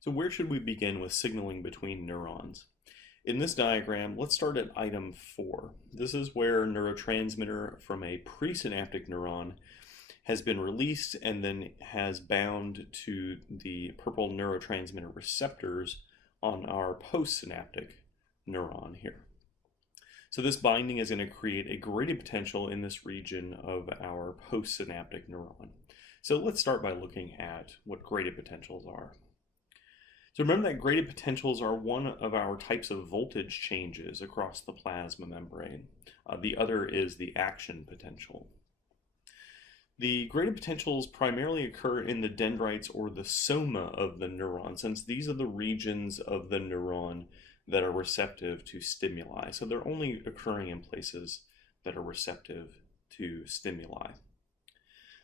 So where should we begin with signaling between neurons? In this diagram, let's start at item 4. This is where neurotransmitter from a presynaptic neuron has been released and then has bound to the purple neurotransmitter receptors on our postsynaptic neuron here. So this binding is going to create a gradient potential in this region of our postsynaptic neuron. So let's start by looking at what gradient potentials are. So remember that gradient potentials are one of our types of voltage changes across the plasma membrane. The other is the action potential. The gradient potentials primarily occur in the dendrites or the soma of the neuron, since these are the regions of the neuron that are receptive to stimuli. So they're only occurring in places that are receptive to stimuli.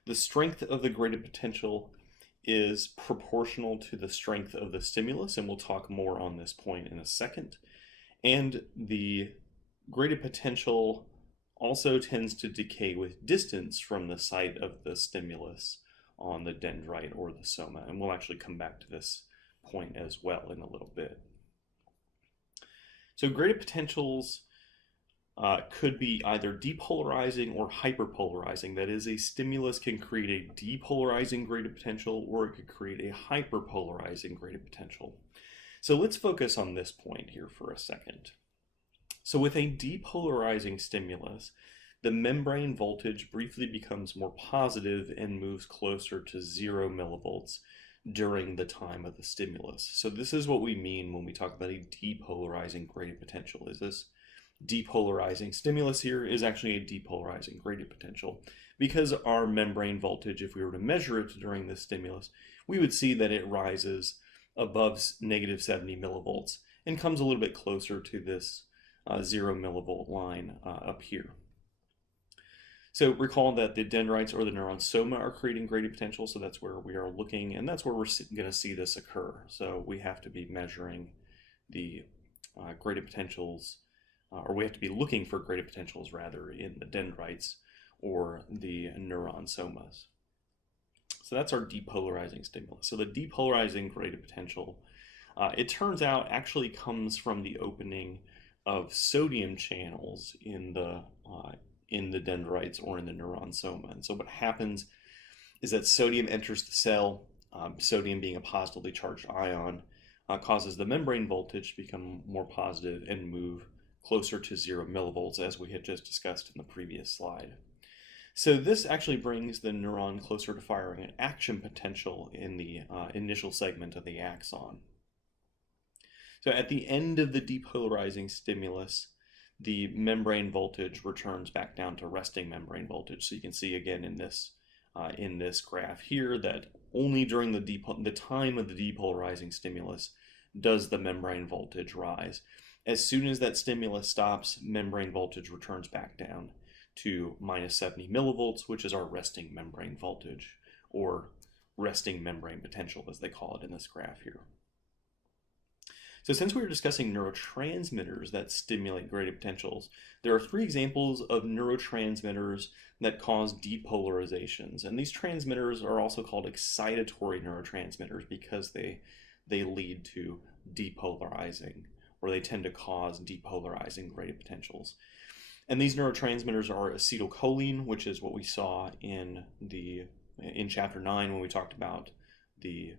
The strength of the gradient potential is proportional to the strength of the stimulus, and we'll talk more on this point in a second. And the gradient potential also tends to decay with distance from the site of the stimulus on the dendrite or the soma, and we'll actually come back to this point as well in a little bit. So gradient potentials could be either depolarizing or hyperpolarizing. That is, a stimulus can create a depolarizing gradient potential or it could create a hyperpolarizing gradient potential. So let's focus on this point here for a second. So with a depolarizing stimulus, the membrane voltage briefly becomes more positive and moves closer to 0 millivolts during the time of the stimulus. So this is what we mean when we talk about a depolarizing gradient potential. Is this depolarizing stimulus here is actually a depolarizing gradient potential, because our membrane voltage, if we were to measure it during this stimulus, we would see that it rises above negative 70 millivolts and comes a little bit closer to this 0 millivolt line up here. So recall that the dendrites or the neuron soma are creating gradient potential, so that's where we are looking, and that's where we're going to see this occur. So we have to be measuring the gradient potentials, or we have to be looking for gradient potentials rather in the dendrites or the neuron somas. So that's our depolarizing stimulus. So the depolarizing gradient potential, it turns out, actually comes from the opening of sodium channels in the dendrites or in the neuron soma. And so what happens is that sodium enters the cell, sodium being a positively charged ion, causes the membrane voltage to become more positive and move closer to 0 millivolts, as we had just discussed in the previous slide. So this actually brings the neuron closer to firing an action potential in the initial segment of the axon. So at the end of the depolarizing stimulus, the membrane voltage returns back down to resting membrane voltage. So you can see again in this graph here that only during the time of the depolarizing stimulus does the membrane voltage rise. As soon as that stimulus stops, membrane voltage returns back down to minus 70 millivolts, which is our resting membrane voltage, or resting membrane potential, as they call it in this graph here. So since we were discussing neurotransmitters that stimulate gradient potentials, there are 3 examples of neurotransmitters that cause depolarizations. And these transmitters are also called excitatory neurotransmitters because they lead to depolarizing, or they tend to cause depolarizing gradient potentials. And these neurotransmitters are acetylcholine, which is what we saw in chapter 9 when we talked about the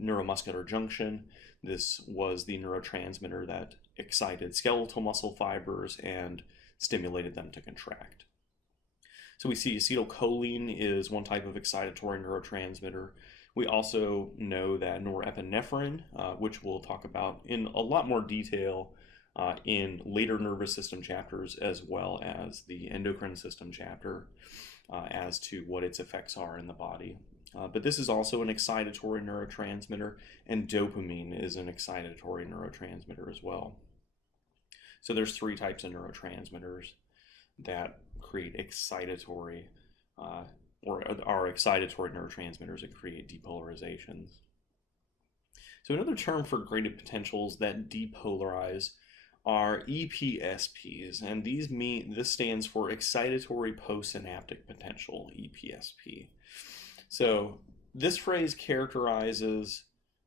neuromuscular junction. This was the neurotransmitter that excited skeletal muscle fibers and stimulated them to contract. So we see acetylcholine is one type of excitatory neurotransmitter. We also know that norepinephrine, which we'll talk about in a lot more detail in later nervous system chapters, as well as the endocrine system chapter, as to what its effects are in the body. But this is also an excitatory neurotransmitter, and dopamine is an excitatory neurotransmitter as well. So there's 3 types of neurotransmitters that create excitatory, or are excitatory neurotransmitters that create depolarizations. So another term for gradient potentials that depolarize are EPSPs, and this stands for excitatory postsynaptic potential, EPSP. So this phrase characterizes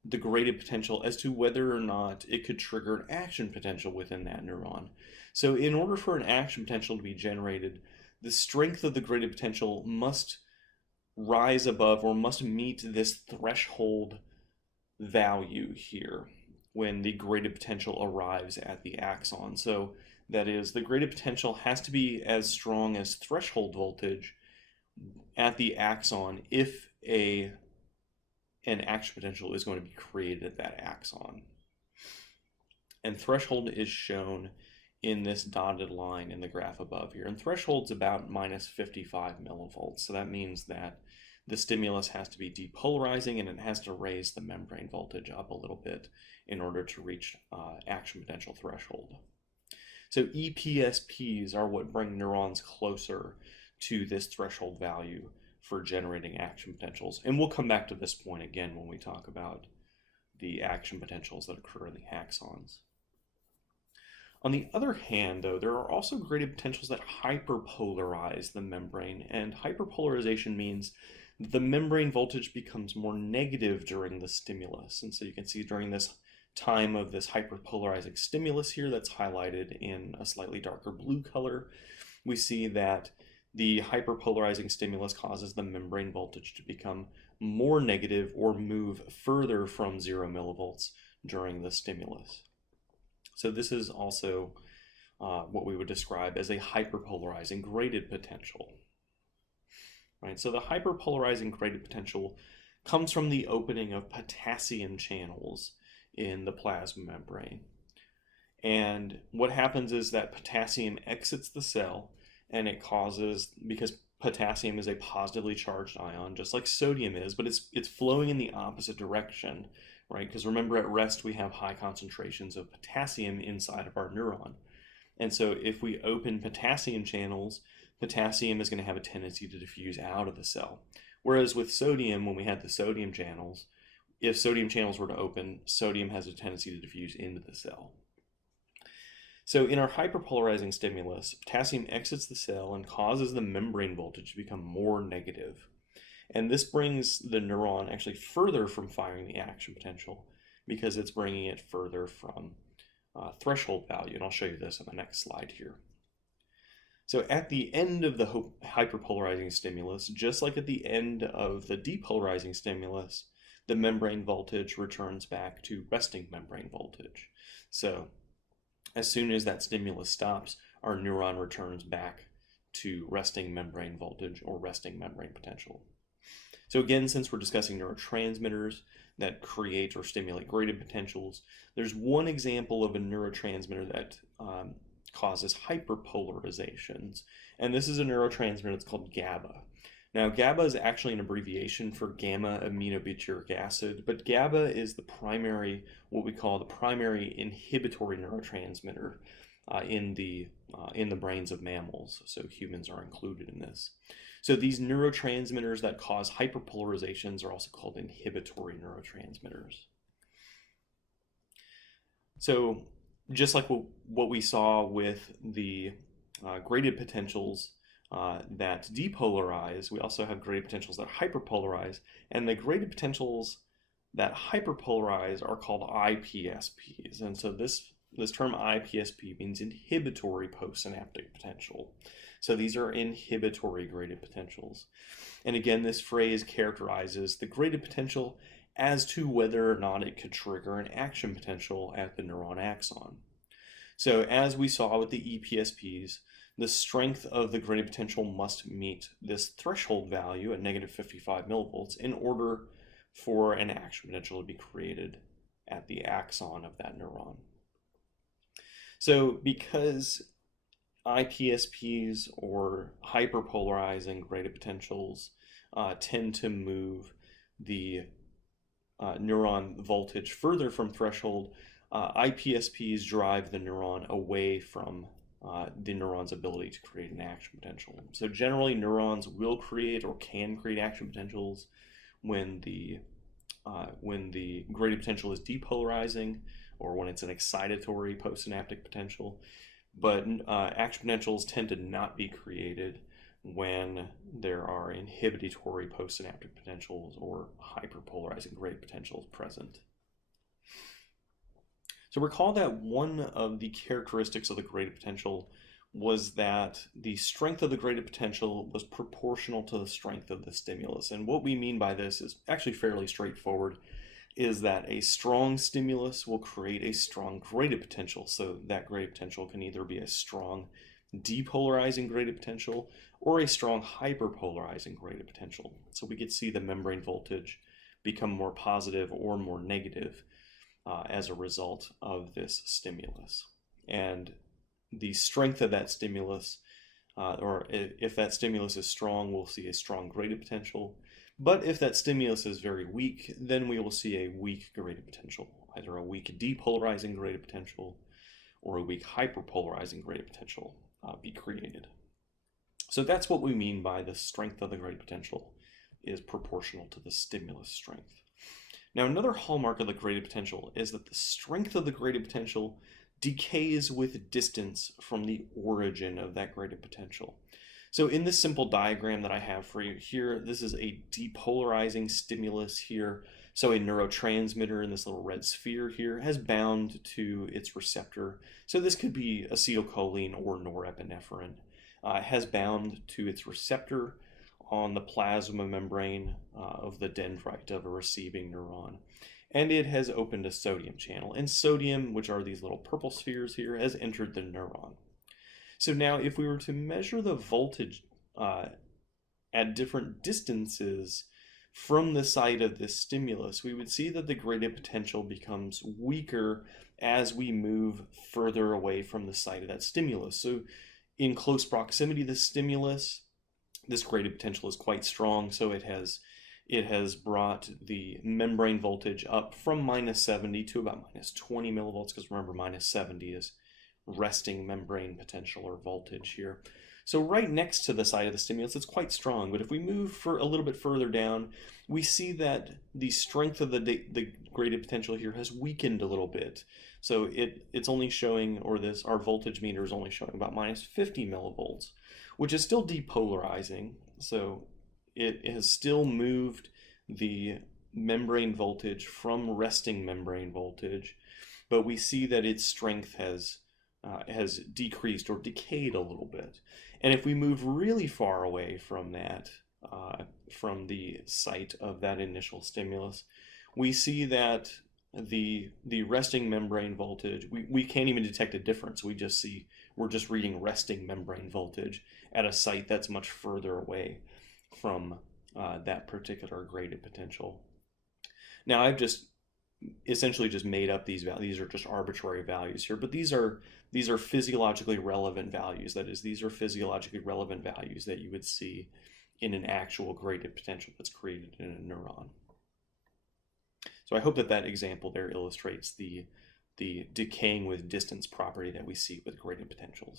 the graded potential as to whether or not it could trigger an action potential within that neuron. So in order for an action potential to be generated, the strength of the graded potential must rise above or must meet this threshold value here when the graded potential arrives at the axon. So that is, the graded potential has to be as strong as threshold voltage at the axon if an action potential is going to be created at that axon. And threshold is shown in this dotted line in the graph above here. And threshold's about minus 55 millivolts. So that means that the stimulus has to be depolarizing and it has to raise the membrane voltage up a little bit in order to reach action potential threshold. So EPSPs are what bring neurons closer to this threshold value for generating action potentials. And we'll come back to this point again when we talk about the action potentials that occur in the axons. On the other hand, though, there are also graded potentials that hyperpolarize the membrane, and hyperpolarization means the membrane voltage becomes more negative during the stimulus. And so you can see during this time of this hyperpolarizing stimulus here that's highlighted in a slightly darker blue color, we see that the hyperpolarizing stimulus causes the membrane voltage to become more negative or move further from 0 millivolts during the stimulus. So this is also what we would describe as a hyperpolarizing graded potential. Right? So the hyperpolarizing graded potential comes from the opening of potassium channels in the plasma membrane. And what happens is that potassium exits the cell, and it causes, because potassium is a positively charged ion, just like sodium is, but it's flowing in the opposite direction, right? Because remember, at rest we have high concentrations of potassium inside of our neuron. And so if we open potassium channels, potassium is going to have a tendency to diffuse out of the cell. Whereas with sodium, when we had the sodium channels, if sodium channels were to open, sodium has a tendency to diffuse into the cell. So in our hyperpolarizing stimulus, potassium exits the cell and causes the membrane voltage to become more negative. And this brings the neuron actually further from firing the action potential because it's bringing it further from threshold value. And I'll show you this on the next slide here. So at the end of the hyperpolarizing stimulus, just like at the end of the depolarizing stimulus, the membrane voltage returns back to resting membrane voltage. So as soon as that stimulus stops, our neuron returns back to resting membrane voltage or resting membrane potential. So again, since we're discussing neurotransmitters that create or stimulate graded potentials, there's one example of a neurotransmitter that causes hyperpolarizations. And this is a neurotransmitter that's called GABA. Now, GABA is actually an abbreviation for gamma aminobutyric acid, but GABA is the primary, what we call the primary inhibitory neurotransmitter in the brains of mammals. So humans are included in this. So these neurotransmitters that cause hyperpolarizations are also called inhibitory neurotransmitters. So just like what we saw with the graded potentials that depolarize, we also have graded potentials that hyperpolarize, and the graded potentials that hyperpolarize are called IPSPs. And so this term IPSP means inhibitory postsynaptic potential. So these are inhibitory graded potentials. And again, this phrase characterizes the graded potential as to whether or not it could trigger an action potential at the neuron axon. So as we saw with the EPSPs, the strength of the graded potential must meet this threshold value at negative 55 millivolts in order for an action potential to be created at the axon of that neuron. So because IPSPs or hyperpolarizing graded potentials tend to move the neuron voltage further from threshold, IPSPs drive the neuron away from the neuron's ability to create an action potential. So generally neurons will create or can create action potentials when the graded potential is depolarizing or when it's an excitatory postsynaptic potential. But action potentials tend to not be created when there are inhibitory postsynaptic potentials or hyperpolarizing graded potentials present. So recall that one of the characteristics of the graded potential was that the strength of the graded potential was proportional to the strength of the stimulus. And what we mean by this is actually fairly straightforward, is that a strong stimulus will create a strong graded potential. So that graded potential can either be a strong depolarizing graded potential or a strong hyperpolarizing graded potential. So we could see the membrane voltage become more positive or more negative as a result of this stimulus. And the strength of that stimulus, or if that stimulus is strong, we'll see a strong graded potential. But if that stimulus is very weak, then we will see a weak graded potential, either a weak depolarizing graded potential or a weak hyperpolarizing graded potential be created. So that's what we mean by the strength of the graded potential is proportional to the stimulus strength. Now, another hallmark of the graded potential is that the strength of the graded potential decays with distance from the origin of that graded potential. So in this simple diagram that I have for you here, this is a depolarizing stimulus here. So a neurotransmitter in this little red sphere here has bound to its receptor. So this could be acetylcholine or norepinephrine. Has bound to its receptor on the plasma membrane of the dendrite of a receiving neuron. And it has opened a sodium channel. And sodium, which are these little purple spheres here, has entered the neuron. So now if we were to measure the voltage at different distances from the site of this stimulus, we would see that the graded potential becomes weaker as we move further away from the site of that stimulus. So in close proximity to the stimulus, this graded potential is quite strong, so it has brought the membrane voltage up from -70 to about -20 millivolts, because remember, -70 is resting membrane potential or voltage here. So right next to the site of the stimulus, it's quite strong, but if we move for a little bit further down, we see that the strength of the graded potential here has weakened a little bit. So it's only showing, or our voltage meter is only showing about -50 millivolts, which is still depolarizing. So it has still moved the membrane voltage from resting membrane voltage, but we see that its strength has decreased or decayed a little bit. And if we move really far away from that, from the site of that initial stimulus, we see that the resting membrane voltage, we can't even detect a difference. We're just reading resting membrane voltage at a site that's much further away from that particular graded potential. Now I've essentially just made up these values. These are just arbitrary values here, but these are physiologically relevant values. That is, these are physiologically relevant values that you would see in an actual graded potential that's created in a neuron. So I hope that example there illustrates the decaying with distance property that we see with graded potentials.